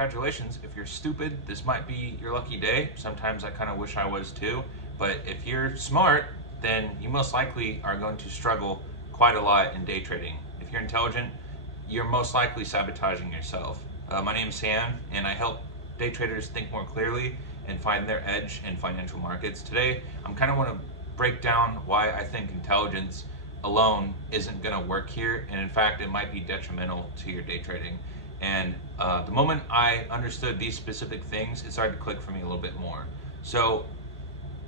congratulations. If you're stupid, this might be your lucky day. Sometimes I kind of wish I was too. But if you're smart, then you most likely are going to struggle quite a lot in day trading. If you're intelligent, you're most likely sabotaging yourself. My name is Sam, and I help day traders think more clearly and find their edge in financial markets. Today, I'm kind of want to break down why I think intelligence alone isn't going to work here, and in fact, it might be detrimental to your day trading. And the moment I understood these specific things, it started to click for me a little bit more. So,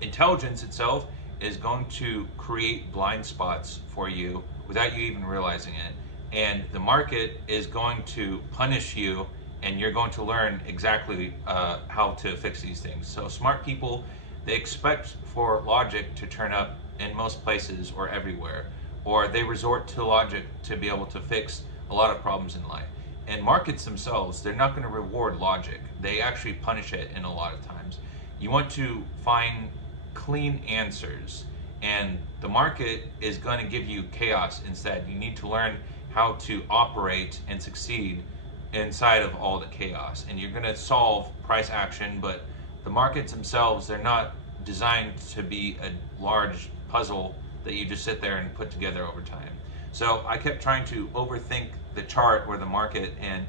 intelligence itself is going to create blind spots for you without you even realizing it. And the market is going to punish you, and you're going to learn exactly how to fix these things. So, smart people, they expect for logic to turn up in most places or everywhere, or they resort to logic to be able to fix a lot of problems in life. And markets themselves, they're not going to reward logic. They actually punish it in a lot of times. You want to find clean answers, and the market is going to give you chaos instead. You need to learn how to operate and succeed inside of all the chaos. And you're going to solve price action, but the markets themselves, they're not designed to be a large puzzle that you just sit there and put together over time. So I kept trying to overthink the chart or the market, and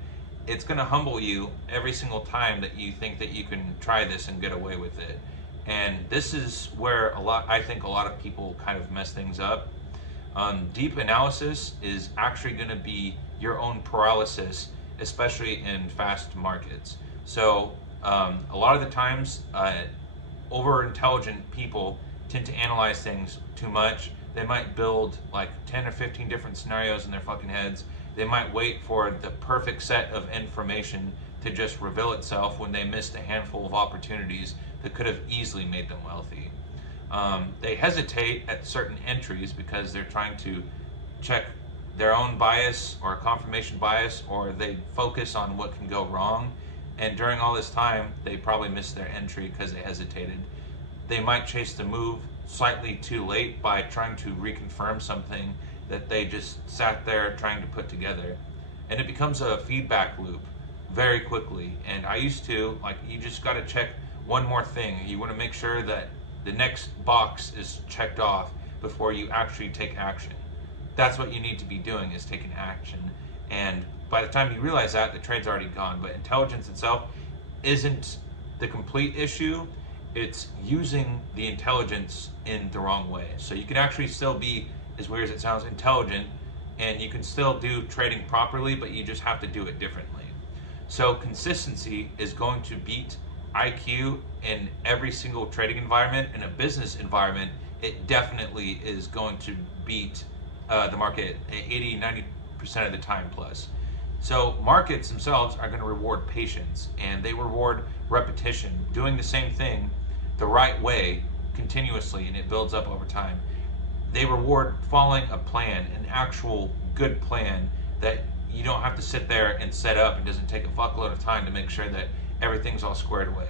it's going to humble you every single time that you think that you can try this and get away with it. And this is where I think a lot of people kind of mess things up. Deep analysis is actually going to be your own paralysis, especially in fast markets. So a lot of the times, over intelligent people tend to analyze things too much. They might build like 10 or 15 different scenarios in their fucking heads. They might wait for the perfect set of information to just reveal itself when they missed a handful of opportunities that could have easily made them wealthy. They hesitate at certain entries because they're trying to check their own bias or confirmation bias, or they focus on what can go wrong. And during all this time, they probably missed their entry because they hesitated. They might chase the move slightly too late by trying to reconfirm something that they just sat there trying to put together. And it becomes a feedback loop very quickly. And I used to, like, you just got to check one more thing. You want to make sure that the next box is checked off before you actually take action. That's what you need to be doing, is taking action. And by the time you realize that, the trade's already gone. But intelligence itself isn't the complete issue. It's using the intelligence in the wrong way. So you can actually still be, as weird as it sounds, intelligent, and you can still do trading properly, but you just have to do it differently. So consistency is going to beat IQ in every single trading environment. In a business environment, it definitely is going to beat the market 80-90% of the time plus. So markets themselves are going to reward patience, and they reward repetition, doing the same thing the right way continuously, and it builds up over time. They reward following a plan, an actual good plan that you don't have to sit there and set up, and doesn't take a fuckload of time to make sure that everything's all squared away.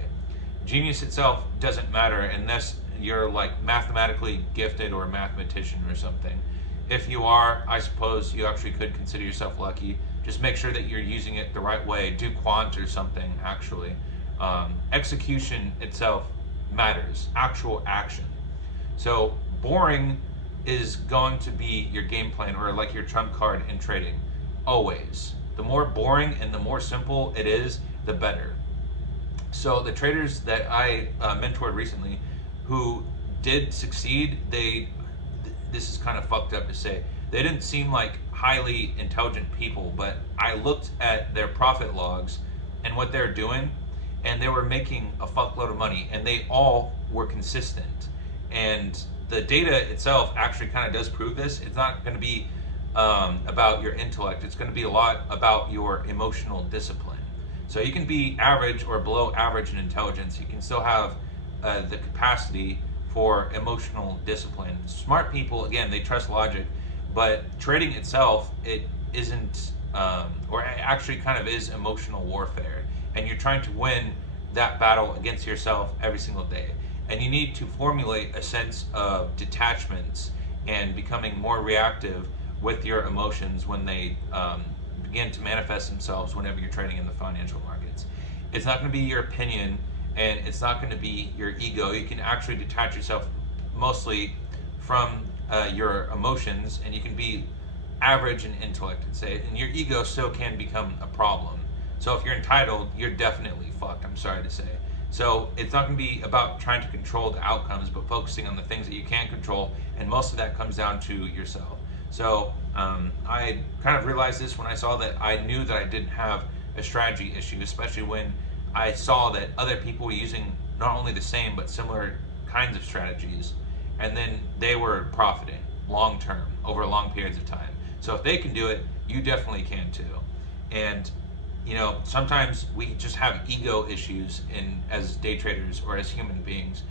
Genius itself doesn't matter unless you're like mathematically gifted or a mathematician or something. If you are, I suppose you actually could consider yourself lucky. Just make sure that you're using it the right way. Do quant or something, actually. Execution itself matters, actual action. So boring is going to be your game plan, or like your trump card in trading, always. The more boring and the more simple it is, the better. So the traders that I mentored recently who did succeed, this is kind of fucked up to say, they didn't seem like highly intelligent people, but I looked at their profit logs and what they're doing, and they were making a fuckload of money, and they all were consistent. And the data itself actually kind of does prove this. It's not going to be about your intellect. It's going to be a lot about your emotional discipline. So you can be average or below average in intelligence. You can still have the capacity for emotional discipline. Smart people, again, they trust logic, but trading itself, it isn't, or it actually kind of is emotional warfare. And you're trying to win that battle against yourself every single day. And you need to formulate a sense of detachments and becoming more reactive with your emotions when they begin to manifest themselves whenever you're trading in the financial markets. It's not going to be your opinion, and it's not going to be your ego. You can actually detach yourself mostly from your emotions, and you can be average in intellect, and your ego still can become a problem. So if you're entitled, you're definitely fucked, I'm sorry to say. So it's not going to be about trying to control the outcomes, but focusing on the things that you can control, and most of that comes down to yourself. So I kind of realized this when I saw that I knew that I didn't have a strategy issue, especially when I saw that other people were using not only the same but similar kinds of strategies, and then they were profiting long term over long periods of time. So if they can do it, you definitely can too. And sometimes we just have ego issues as day traders or as human beings,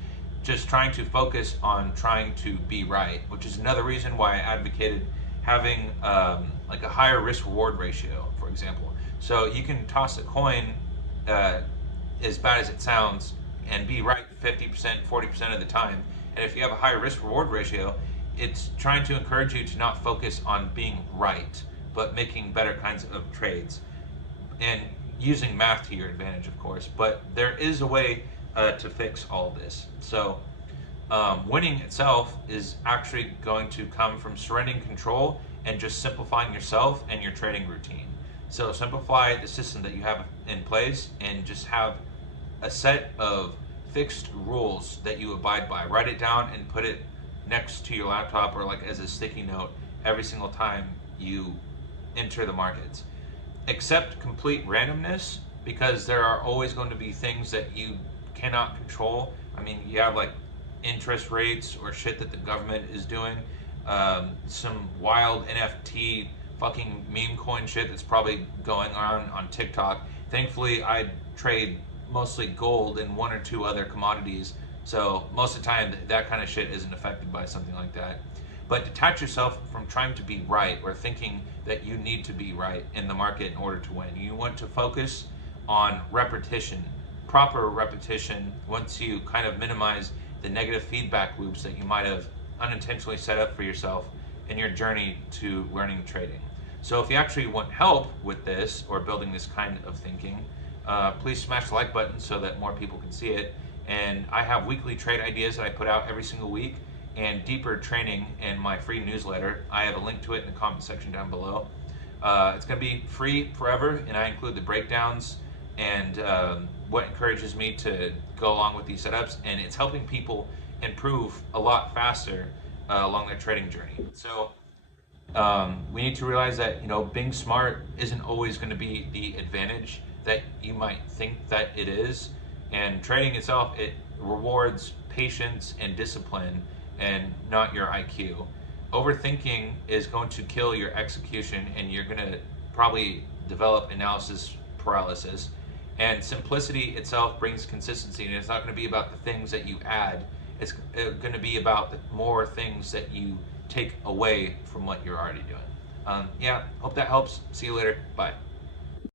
just trying to focus on trying to be right, which is another reason why I advocated having like a higher risk reward ratio, for example. So you can toss a coin, as bad as it sounds, and be right 50%, 40% of the time. And if you have a higher risk reward ratio, it's trying to encourage you to not focus on being right, but making better kinds of trades and using math to your advantage, of course. But there is a way to fix all of this. So winning itself is actually going to come from surrendering control and just simplifying yourself and your trading routine. So simplify the system that you have in place and just have a set of fixed rules that you abide by. Write it down and put it next to your laptop or like as a sticky note every single time you enter the markets. Accept complete randomness, because there are always going to be things that you cannot control. I mean, you have like interest rates or shit that the government is doing, some wild NFT fucking meme coin shit that's probably going on TikTok. Thankfully, I trade mostly gold and one or two other commodities, so most of the time that kind of shit isn't affected by something like that. But detach yourself from trying to be right or thinking that you need to be right in the market in order to win. You want to focus on repetition, proper repetition, once you kind of minimize the negative feedback loops that you might have unintentionally set up for yourself in your journey to learning trading. So if you actually want help with this or building this kind of thinking, please smash the like button so that more people can see it. And I have weekly trade ideas that I put out every single week, and deeper training in my free newsletter. I have a link to it in the comment section down below. It's going to be free forever, and I include the breakdowns and what encourages me to go along with these setups, and it's helping people improve a lot faster along their trading journey. So we need to realize that being smart isn't always going to be the advantage that you might think that it is, and trading itself, it rewards patience and discipline and not your IQ. Overthinking is going to kill your execution, and you're going to probably develop analysis paralysis. And simplicity itself brings consistency, and it's not going to be about the things that you add. It's going to be about the more things that you take away from what you're already doing. Yeah, hope that helps. See you later. Bye.